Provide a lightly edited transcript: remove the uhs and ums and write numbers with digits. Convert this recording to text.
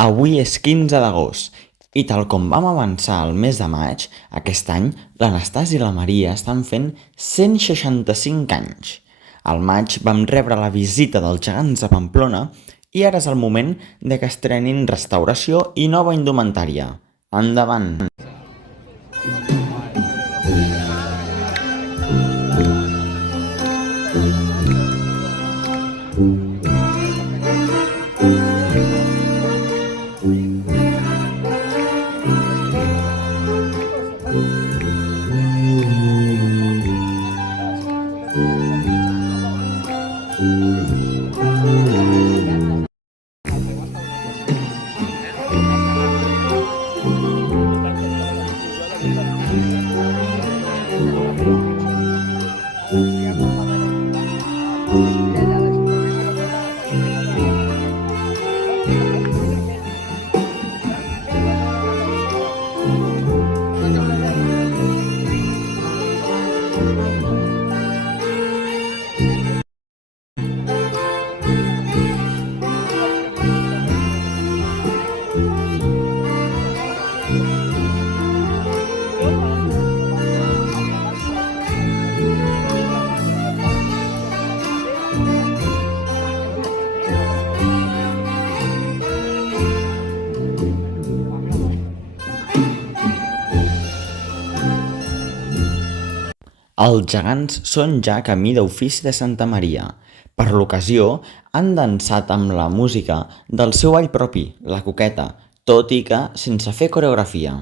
Avui és 15 d'agost i tal com vam avançar al mes de maig, aquest any l'Anastàsia i la Maria estan fent 165 anys. Al maig vam rebre la visita dels gegants de Pamplona i ara és el moment de que estrenin restauració i nova indumentària. Endavant! Els gegants són ja camí d'ofici de Santa Maria. Per l'ocasió han dansat amb la música del seu ball propi, la coqueta, tot i que sense fer coreografia.